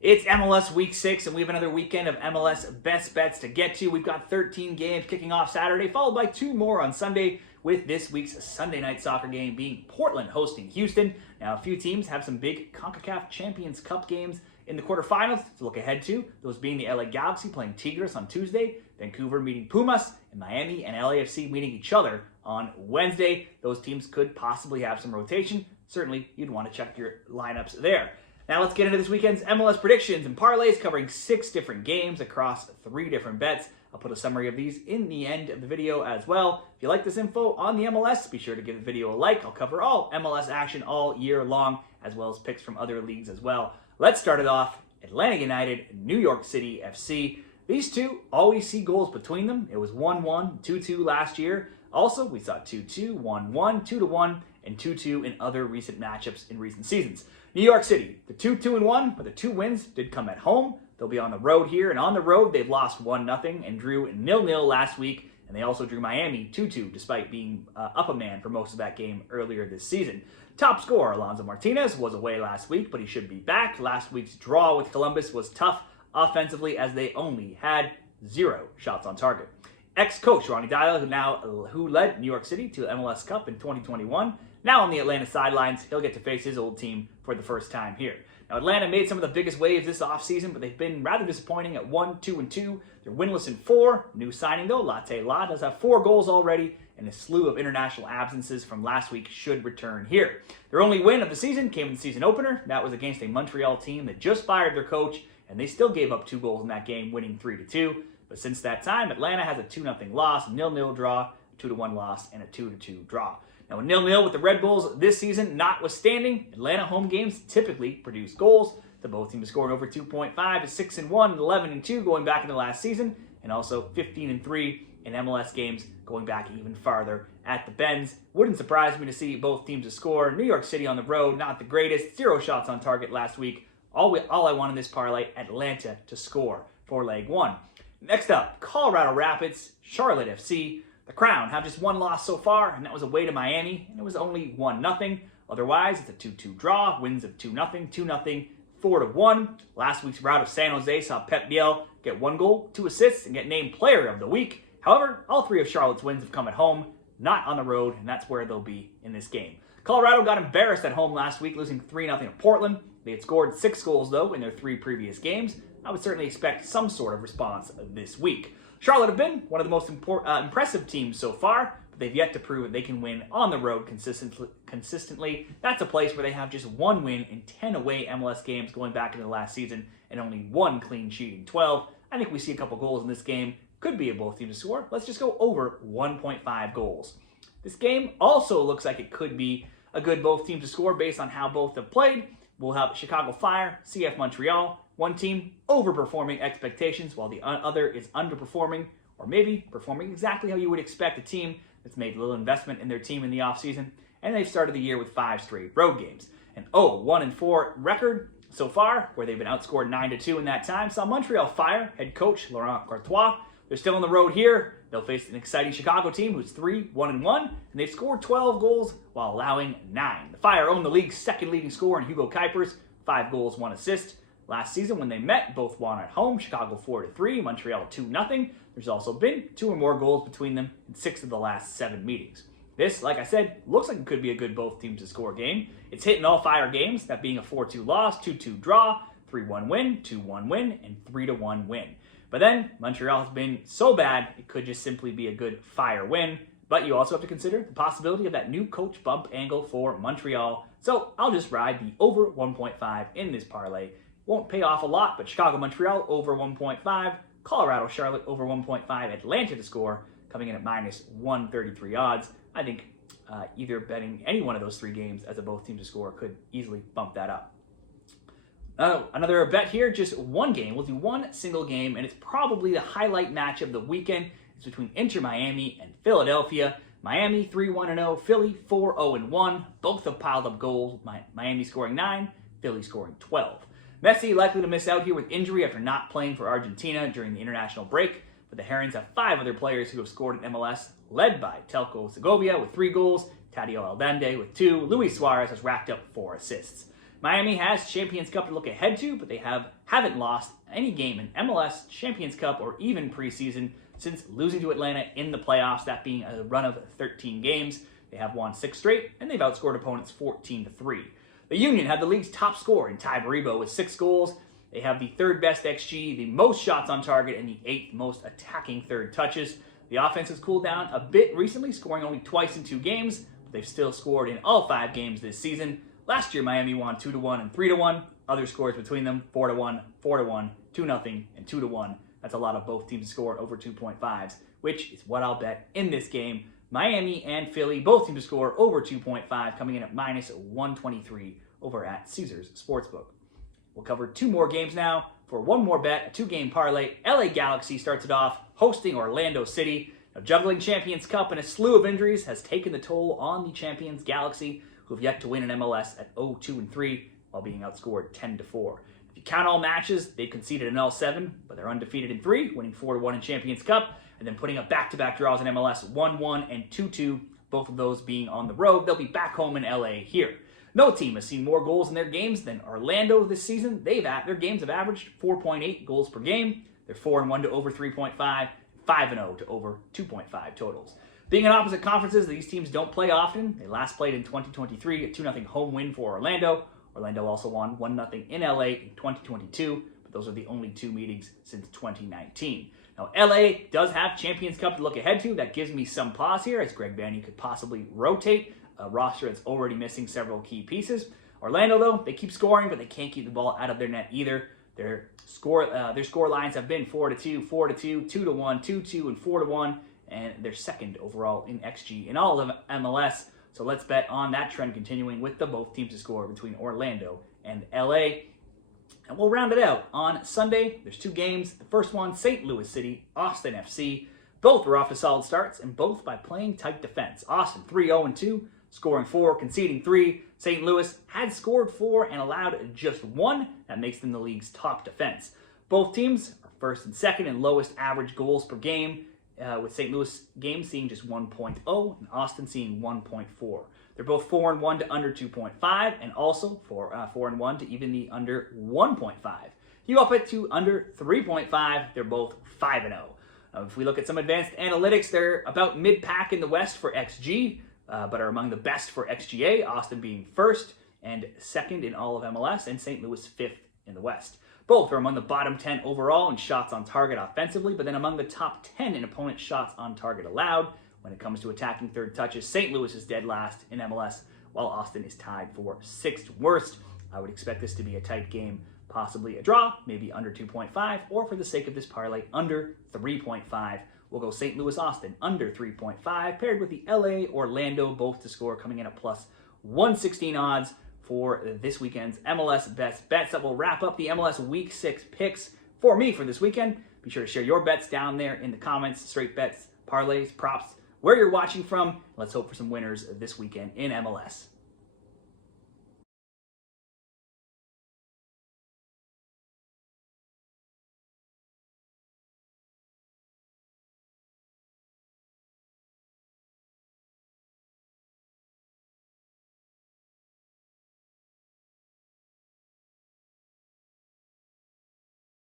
It's MLS Week 6, and we have another weekend of MLS Best Bets to get to. We've got 13 games kicking off Saturday, followed by 2 more on Sunday, with this week's Sunday night soccer game being Portland hosting Houston. Now, a few teams have some big CONCACAF Champions Cup games in the quarterfinals to look ahead to, those being the LA Galaxy playing Tigres on Tuesday, Vancouver meeting Pumas, and Miami and LAFC meeting each other on Wednesday. Those teams could possibly have some rotation. Certainly, you'd want to check your lineups there. Now let's get into this weekend's MLS predictions and parlays, covering 6 different games across 3 different bets. I'll put a summary of these in the end of the video as well. If you like this info on the MLS, be sure to give the video a like. I'll cover all MLS action all year long, as well as picks from other leagues as well. Let's start it off. Atlanta United, New York City FC. These two always see goals between them. It was 1-1, 2-2 last year. Also, we saw 2-2, 1-1, 2-1, and 2-2 in other recent matchups in recent seasons. New York City, the 2-2-1, but the 2 wins did come at home. They'll be on the road here, and on the road, they've lost 1-0 and drew 0-0 last week, and they also drew Miami 2-2, despite being up a man for most of that game earlier this season. Top scorer, Alonso Martinez, was away last week, but he should be back. Last week's draw with Columbus was tough offensively, as they only had 0 shots on target. Ex-coach Ronnie Deila, who led New York City to the MLS Cup in 2021, now on the Atlanta sidelines, he'll get to face his old team for the first time here. Now, Atlanta made some of the biggest waves this offseason, but they've been rather disappointing at 1-2-2. They're winless in 4. New signing, though, Latte La does have 4 goals already, and a slew of international absences from last week should return here. Their only win of the season came in the season opener. That was against a Montreal team that just fired their coach, and they still gave up 2 goals in that game, winning 3-2. But since that time, Atlanta has a 2-0 loss, 0-0 draw, 2-1 loss, and a 2-2 draw. Now, a 0-0 with the Red Bulls this season notwithstanding, Atlanta home games typically produce goals. The both teams scored over 2.5 to 6-1 and 11-2 going back into last season, and also 15-3 in MLS games going back even farther at the Bends. Wouldn't surprise me to see both teams to score. New York City on the road, not the greatest. 0 shots on target last week. All I want in this parlay, Atlanta to score for leg 1. Next up, Colorado Rapids, Charlotte FC. The Crown have just 1 loss so far, and that was away to Miami, and it was only 1-0. Otherwise, it's a 2-2 draw, wins of 2-0, 2-0, 4-1. Last week's rout of San Jose saw Pep Biel get 1 goal, 2 assists, and get named Player of the Week. However, all 3 of Charlotte's wins have come at home, not on the road, and that's where they'll be in this game. Colorado got embarrassed at home last week, losing 3-0 to Portland. They had scored 6 goals, though, in their 3 previous games. I would certainly expect some sort of response this week. Charlotte have been one of the most impressive teams so far, but they've yet to prove that they can win on the road consistently. That's a place where they have just 1 win in 10 away MLS games going back into the last season and only 1 clean sheet in 12. I think we see a couple goals in this game. Could be a both teams to score. Let's just go over 1.5 goals. This game also looks like it could be a good both teams to score based on how both have played. We'll have Chicago Fire, CF Montreal. One team overperforming expectations while the other is underperforming, or maybe performing exactly how you would expect a team that's made little investment in their team in the offseason, and they've started the year with 5 straight road games. An 0-1-4 record so far, where they've been outscored 9-2 in that time, saw Montreal Fire head coach Laurent Courtois. They're still on the road here. They'll face an exciting Chicago team who's 3-1-1, and they've scored 12 goals while allowing 9. The Fire own the league's second leading scorer in Hugo Kuipers, 5 goals, 1 assist. Last season, when they met, both won at home, Chicago 4-3, Montreal 2-0. There's also been 2 or more goals between them in 6 of the last 7 meetings. This, like I said, looks like it could be a good both teams to score game. It's hit in all Fire games, that being a 4-2 loss, 2-2 draw, 3-1 win, 2-1 win, and 3-1 win. But then, Montreal has been so bad, it could just simply be a good Fire win. But you also have to consider the possibility of that new coach bump angle for Montreal. So I'll just ride the over 1.5 in this parlay. Won't pay off a lot, but Chicago-Montreal over 1.5, Colorado-Charlotte over 1.5, Atlanta to score, coming in at minus 133 odds. I think either betting any one of those 3 games as a both teams to score could easily bump that up. Another bet here, just 1 game. We'll do 1 single game, and it's probably the highlight match of the weekend. It's between Inter Miami and Philadelphia. Miami 3-1-0, Philly 4-0-1. Both have piled up goals, Miami scoring 9, Philly scoring 12. Messi likely to miss out here with injury after not playing for Argentina during the international break, but the Herons have 5 other players who have scored in MLS, led by Telko Segovia with 3 goals, Tadio Aldande with 2, Luis Suarez has racked up 4 assists. Miami has Champions Cup to look ahead to, but they haven't lost any game in MLS, Champions Cup, or even preseason since losing to Atlanta in the playoffs, that being a run of 13 games. They have won 6 straight, and they've outscored opponents 14-3. The Union had the league's top scorer in Ty Baribo with 6 goals. They have the 3rd best XG, the most shots on target, and the 8th most attacking third touches. The offense has cooled down a bit recently, scoring only twice in 2 games, but they've still scored in all 5 games this season. Last year, Miami won 2-1 and 3-1. Other scores between them, 4-1, 4-1, 2-0, and 2-1. That's a lot of both teams scored over 2.5s, which is what I'll bet in this game. Miami and Philly, both teams to score over 2.5, coming in at -123 over at Caesars Sportsbook. We'll cover 2 more games now. For one more bet, a 2-game parlay, LA Galaxy starts it off hosting Orlando City. Now, juggling Champions Cup and a slew of injuries has taken the toll on the Champions Galaxy, who have yet to win an MLS at 0-2-3 while being outscored 10-4. If you count all matches, they've conceded in all 7, but they're undefeated in 3, winning 4-1 in Champions Cup, and then putting up back-to-back draws in MLS, 1-1 and 2-2, both of those being on the road. They'll be back home in LA here. No team has seen more goals in their games than Orlando this season. Their games have averaged 4.8 goals per game. They're 4-1 to over 3.5, 5-0 to over 2.5 totals. Being in opposite conferences, these teams don't play often. They last played in 2023, a 2-0 home win for Orlando. Orlando also won 1-0 in LA in 2022, but those are the only 2 meetings since 2019. Now, LA does have Champions Cup to look ahead to. That gives me some pause here, as Greg Vanney could possibly rotate a roster that's already missing several key pieces. Orlando, though, they keep scoring, but they can't keep the ball out of their net either. Their score lines have been 4-2, 4-2, 2-1, 2-2, and 4-1, and they're 2nd overall in XG in all of MLS. So let's bet on that trend continuing with the both teams to score between Orlando and LA. And we'll round it out. On Sunday, there's 2 games. The first one, St. Louis City, Austin FC. Both were off to solid starts, and both by playing tight defense. Austin 3-0-2, scoring 4, conceding 3. St. Louis had scored 4 and allowed just 1. That makes them the league's top defense. Both teams are 1st and 2nd in lowest average goals per game, with St. Louis games seeing just 1.0 and Austin seeing 1.4. They're both 4-1 to under 2.5, and also 4-1 to even the under 1.5. You up it to under 3.5, they're both 5-0. If we look at some advanced analytics, they're about mid-pack in the West for XG, but are among the best for XGA, Austin being 1st and 2nd in all of MLS, and St. Louis 5th in the West. Both are among the bottom 10 overall in shots on target offensively, but then among the top 10 in opponent shots on target allowed. When it comes to attacking third touches, St. Louis is dead last in MLS, while Austin is tied for 6th worst. I would expect this to be a tight game, possibly a draw, maybe under 2.5, or for the sake of this parlay, under 3.5. We'll go St. Louis Austin under 3.5, paired with the LA Orlando, both to score, coming in at plus 116 odds for this weekend's MLS Best Bets. That will wrap up the MLS Week 6 picks for me for this weekend. Be sure to share your bets down there in the comments, straight bets, parlays, props, where you're watching from. Let's hope for some winners this weekend in MLS.